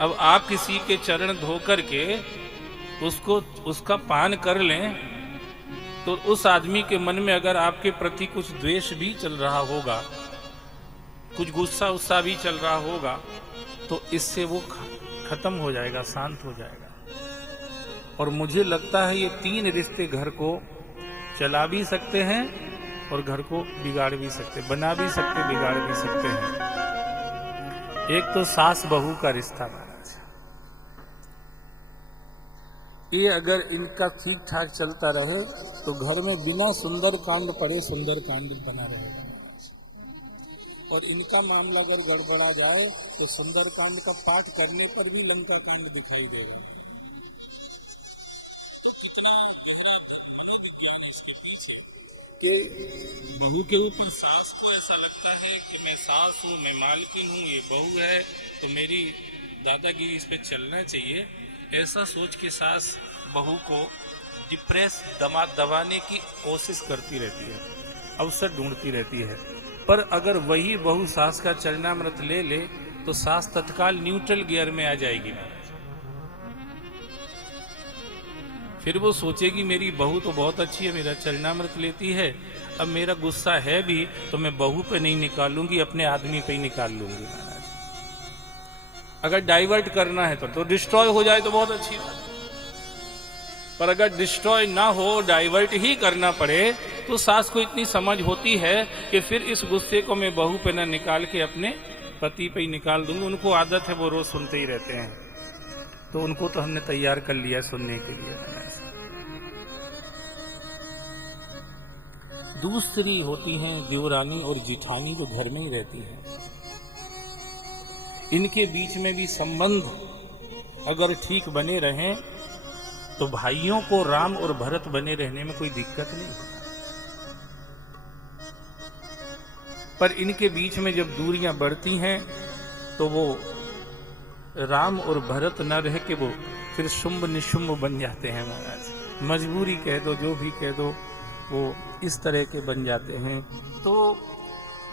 अब आप किसी के चरण धो करके उसका पान कर लें तो उस आदमी के मन में अगर आपके प्रति कुछ द्वेष भी चल रहा होगा, कुछ गुस्सा उस्सा भी चल रहा होगा, तो इससे वो खत्म हो जाएगा, शांत हो जाएगा। और मुझे लगता है ये 3 रिश्ते घर को चला भी सकते हैं और घर को बिगाड़ भी सकते, बना भी सकते, बिगाड़ भी सकते हैं। एक तो सास बहू का रिश्ता महाराज, ये अगर इनका ठीक ठाक चलता रहे तो घर में बिना सुंदर कांड पड़े सुंदर कांड बना रहेगा। और इनका मामला अगर गड़बड़ा जाए तो सुंदर कांड का पाठ करने पर भी लंका कांड दिखाई देगा। तो कितना गहरा मनोविज्ञान है इसके पीछे कि बहू के ऊपर सास को ऐसा लगता है कि मैं सास हूँ, मैं मालकिन हूँ, ये बहू है तो मेरी दादागिरी इस पे चलना चाहिए। ऐसा सोच के सास बहू को डिप्रेस दबाने की कोशिश करती रहती है, अवसर ढूंढती रहती है। पर अगर वही बहू सास का चरणामृत ले ले तो सास तत्काल न्यूट्रल गियर में आ जाएगी महाराज। फिर वो सोचेगी मेरी बहू तो बहुत अच्छी है, मेरा चरणामृत लेती है, अब मेरा गुस्सा है भी तो मैं बहू पे नहीं निकालूंगी, अपने आदमी पे ही निकाल लूंगी महाराज। अगर डाइवर्ट करना है तो डिस्ट्रॉय हो जाए तो बहुत अच्छी बात, पर अगर डिस्ट्रॉय ना हो, डाइवर्ट ही करना पड़े, तो सास को इतनी समझ होती है कि फिर इस गुस्से को मैं बहू पे ना निकाल के अपने पति पे ही निकाल दूंगी। उनको आदत है, वो रोज सुनते ही रहते हैं, तो उनको तो हमने तैयार कर लिया सुनने के लिए। दूसरी होती हैं देवरानी और जिठानी, जो घर में ही रहती हैं। इनके बीच में भी संबंध अगर ठीक बने रहें तो भाइयों को राम और भरत बने रहने में कोई दिक्कत नहीं। पर इनके बीच में जब दूरियां बढ़ती हैं तो वो राम और भरत न रह के वो फिर शुंभ निशुंभ बन जाते हैं महाराज। मजबूरी कह दो, जो भी कह दो, वो इस तरह के बन जाते हैं। तो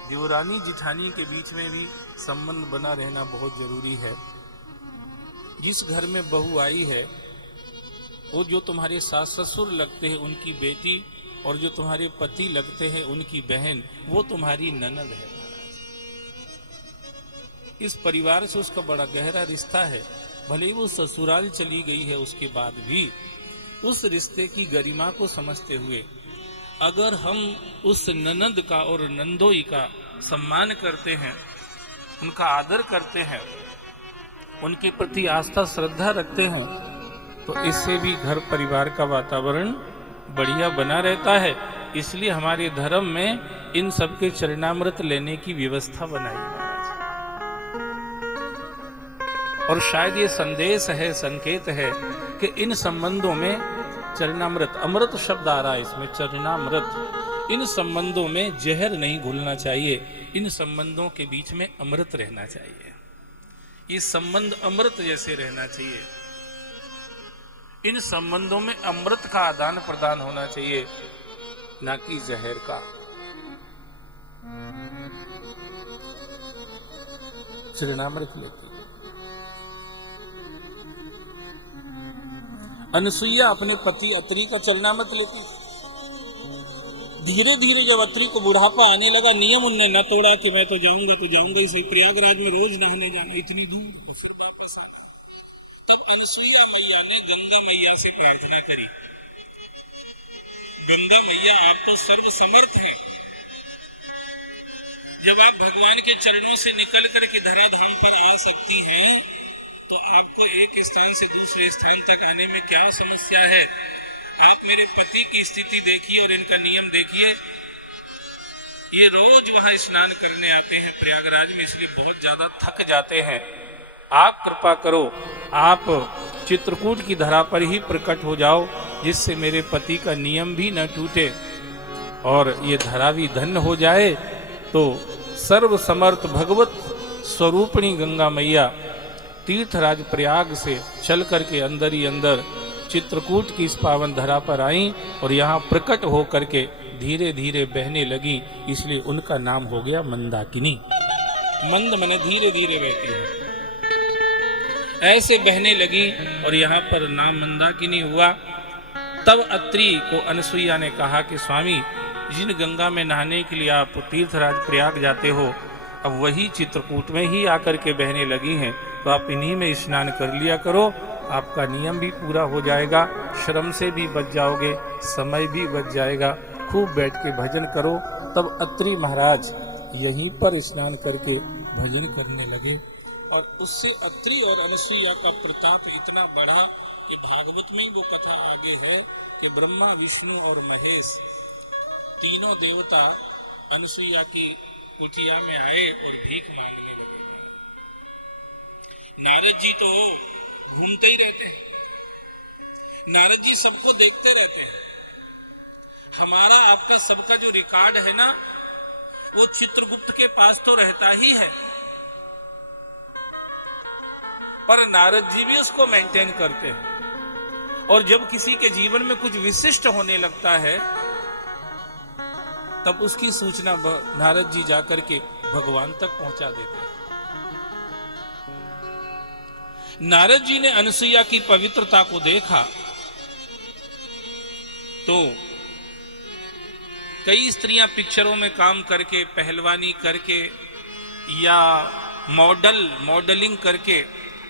देवरानी जिठानी के बीच में भी संबंध बना रहना बहुत जरूरी है। जिस घर में बहू आई है वो जो तुम्हारे सास ससुर लगते हैं उनकी बेटी, और जो तुम्हारे पति लगते हैं उनकी बहन, वो तुम्हारी ननद है। इस परिवार से उसका बड़ा गहरा रिश्ता है। भले ही वो ससुराल चली गई है, उसके बाद भी उस रिश्ते की गरिमा को समझते हुए अगर हम उस ननद का और नंदोई का सम्मान करते हैं, उनका आदर करते हैं, उनके प्रति आस्था श्रद्धा रखते हैं, तो इससे भी घर परिवार का वातावरण बढ़िया बना रहता है। इसलिए हमारे धर्म में इन सबके चरणामृत लेने की व्यवस्था बनाई है। और शायद ये संदेश है, संकेत है कि इन संबंधों में चरणामृत, अमृत शब्द आ रहा है इसमें, चरणामृत, इन संबंधों में जहर नहीं घुलना चाहिए, इन संबंधों के बीच में अमृत रहना चाहिए। ये संबंध अमृत जैसे रहना चाहिए। इन संबंधों में अमृत का आदान प्रदान होना चाहिए, ना कि जहर का। चरणामृत लेती अनसुईया अपने पति अत्रि का चरणामृत लेती। धीरे धीरे जब अत्रि को बुढ़ापा आने लगा, नियम उनने न तोड़ा कि मैं तो जाऊंगा इसे प्रयागराज में रोज नहाने जाना, इतनी दूर और फिर वापस आना। तब अनसुईया मैया ने गंगा मैया से प्रार्थना करी, गंगा मैया आप तो सर्व समर्थ हैं, जब आप भगवान के चरणों से निकल कर के धराधाम पर आ सकती हैं, तो आपको एक स्थान से दूसरे स्थान तक आने में क्या समस्या है। आप मेरे पति की स्थिति देखिए और इनका नियम देखिए, ये रोज वहां स्नान करने आते हैं प्रयागराज में, इसलिए बहुत ज्यादा थक जाते हैं। आप कृपा करो, आप चित्रकूट की धरा पर ही प्रकट हो जाओ, जिससे मेरे पति का नियम भी न टूटे और ये धरा भी धन्य हो जाए। तो सर्व समर्थ भगवत स्वरूपिणी गंगा मैया तीर्थराज प्रयाग से चल करके अंदर ही अंदर चित्रकूट की इस पावन धरा पर आई और यहाँ प्रकट हो करके धीरे धीरे बहने लगी, इसलिए उनका नाम हो गया मंदाकिनी। मंद मने धीरे धीरे बहती है। ऐसे बहने लगी और यहाँ पर नाम मंदाकिनी हुआ। तब अत्रि को अनसुईया ने कहा कि स्वामी, जिन गंगा में नहाने के लिए आप तीर्थराज प्रयाग जाते हो, अब वही चित्रकूट में ही आकर के बहने लगी हैं, तो आप इन्हीं में स्नान कर लिया करो, आपका नियम भी पूरा हो जाएगा, श्रम से भी बच जाओगे, समय भी बच जाएगा, खूब बैठ के भजन करो। तब अत्रि महाराज यहीं पर स्नान करके भजन करने लगे और उससे अत्रि और अनसुईया का प्रताप इतना बढ़ा कि भागवत में वो कथा आगे है कि ब्रह्मा, विष्णु और महेश तीनों देवता अनसुईया की कुटिया में आए और भीख मांगने लगे। नारद जी तो घूमते ही रहते हैं, नारद जी सबको देखते रहते हैं। हमारा आपका सबका जो रिकॉर्ड है ना, वो चित्रगुप्त के पास तो रहता ही है, पर नारद जी भी उसको मेंटेन करते हैं। और जब किसी के जीवन में कुछ विशिष्ट होने लगता है, तब उसकी सूचना नारद जी जाकर के भगवान तक पहुंचा देते हैं। नारद जी ने अनसुईया की पवित्रता को देखा तो कई स्त्रियां पिक्चरों में काम करके, पहलवानी करके या मॉडलिंग करके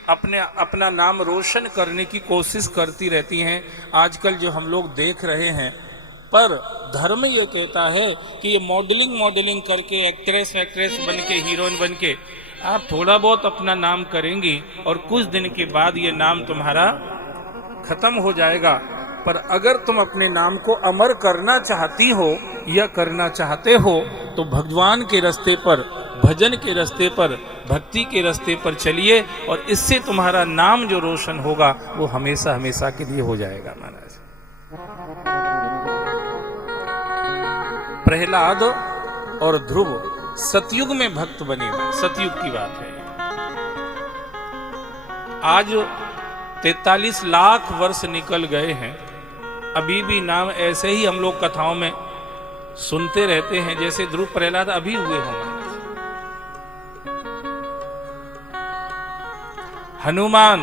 अपना नाम रोशन करने की कोशिश करती रहती हैं, आजकल जो हम लोग देख रहे हैं। पर धर्म ये कहता है कि ये मॉडलिंग करके, एक्ट्रेस बन के, हीरोइन बन के आप थोड़ा बहुत अपना नाम करेंगी और कुछ दिन के बाद ये नाम तुम्हारा खत्म हो जाएगा। पर अगर तुम अपने नाम को अमर करना चाहती हो या करना चाहते हो, तो भगवान के रास्ते पर, भजन के रास्ते पर, भक्ति के रास्ते पर चलिए और इससे तुम्हारा नाम जो रोशन होगा वो हमेशा हमेशा के लिए हो जाएगा। महाराज प्रहलाद और ध्रुव सतयुग में भक्त बने हुए, सतयुग की बात है। आज 43 लाख वर्ष निकल गए हैं, अभी भी नाम ऐसे ही हम लोग कथाओं में सुनते रहते हैं जैसे ध्रुव प्रहलाद अभी हुए हों। हनुमान,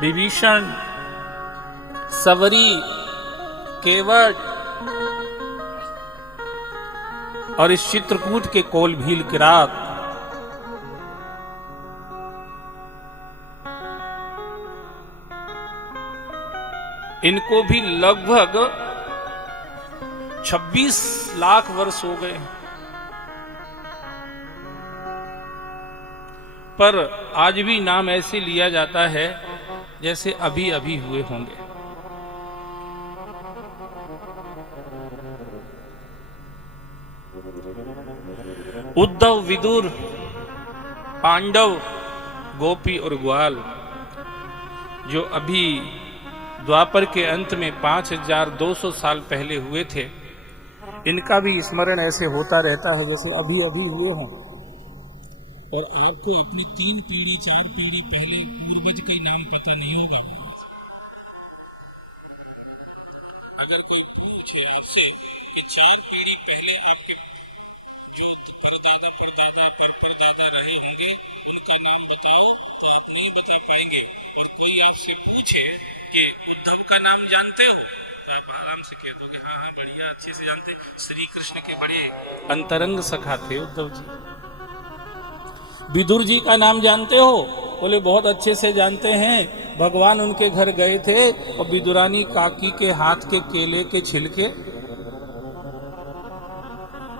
विभीषण, सवरी, केवट और इस चित्रकूट के कोलभील किरात, इनको भी लगभग 26 लाख वर्ष हो गए, पर आज भी नाम ऐसे लिया जाता है जैसे अभी अभी हुए होंगे। उद्धव, विदुर, पांडव, गोपी और ग्वाल जो अभी द्वापर के अंत में 5200 साल पहले हुए थे, इनका भी स्मरण ऐसे होता रहता है जैसे अभी अभी हुए हों। और आपको अपनी 3 पीढ़ी 4 पीढ़ी पहले पूर्वज का नाम पता नहीं होगा। अगर कोई पूछे आपसे कि 4 पीढ़ी पहले आपके जो परदादा रहे होंगे उनका नाम बताओ, तो आप नहीं बता पाएंगे। और कोई आपसे पूछे कि उद्धव का नाम जानते हो, तो आप आराम से कह दोगे हाँ हाँ बढ़िया, अच्छे से जानते, श्री कृष्ण के बड़े अंतरंग सखा थे उद्धव जी। विदुर जी का नाम जानते हो? बोले बहुत अच्छे से जानते हैं, भगवान उनके घर गए थे और विदुरानी काकी के हाथ के केले के छिलके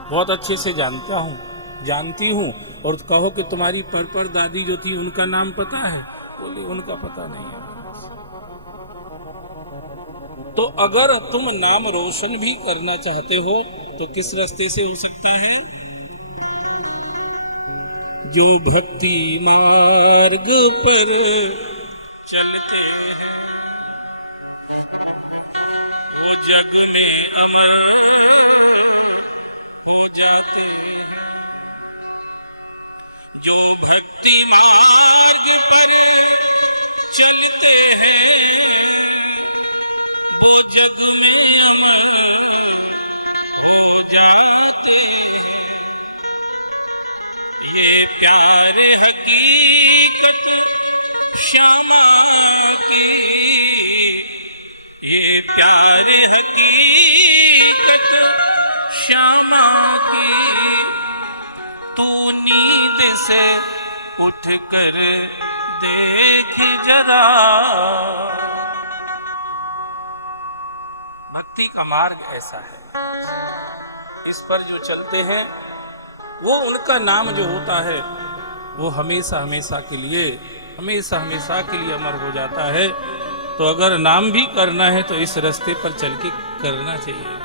बहुत अच्छे से जानती हूँ। और कहो कि तुम्हारी पर दादी जो थी उनका नाम पता है? बोले उनका पता नहीं है। तो अगर तुम नाम रोशन भी करना चाहते हो तो किस रास्ते से हो सकता है? जो भक्ति मार्ग पर चलते हैं वो जग में अमर हो जाते हैं। जो भक्ति मार्ग पर चलते हैं वो जग में अमर हो जाते हैं। ये प्यार हकीकत श्यामा की, ये प्यार हकीकत श्यामा की। तू नींद से उठ कर देख जरा, भक्ति का मार्ग ऐसा है, इस पर जो चलते हैं वो उनका नाम जो होता है वो हमेशा हमेशा के लिए, हमेशा हमेशा के लिए अमर हो जाता है। तो अगर नाम भी करना है तो इस रास्ते पर चल के करना चाहिए।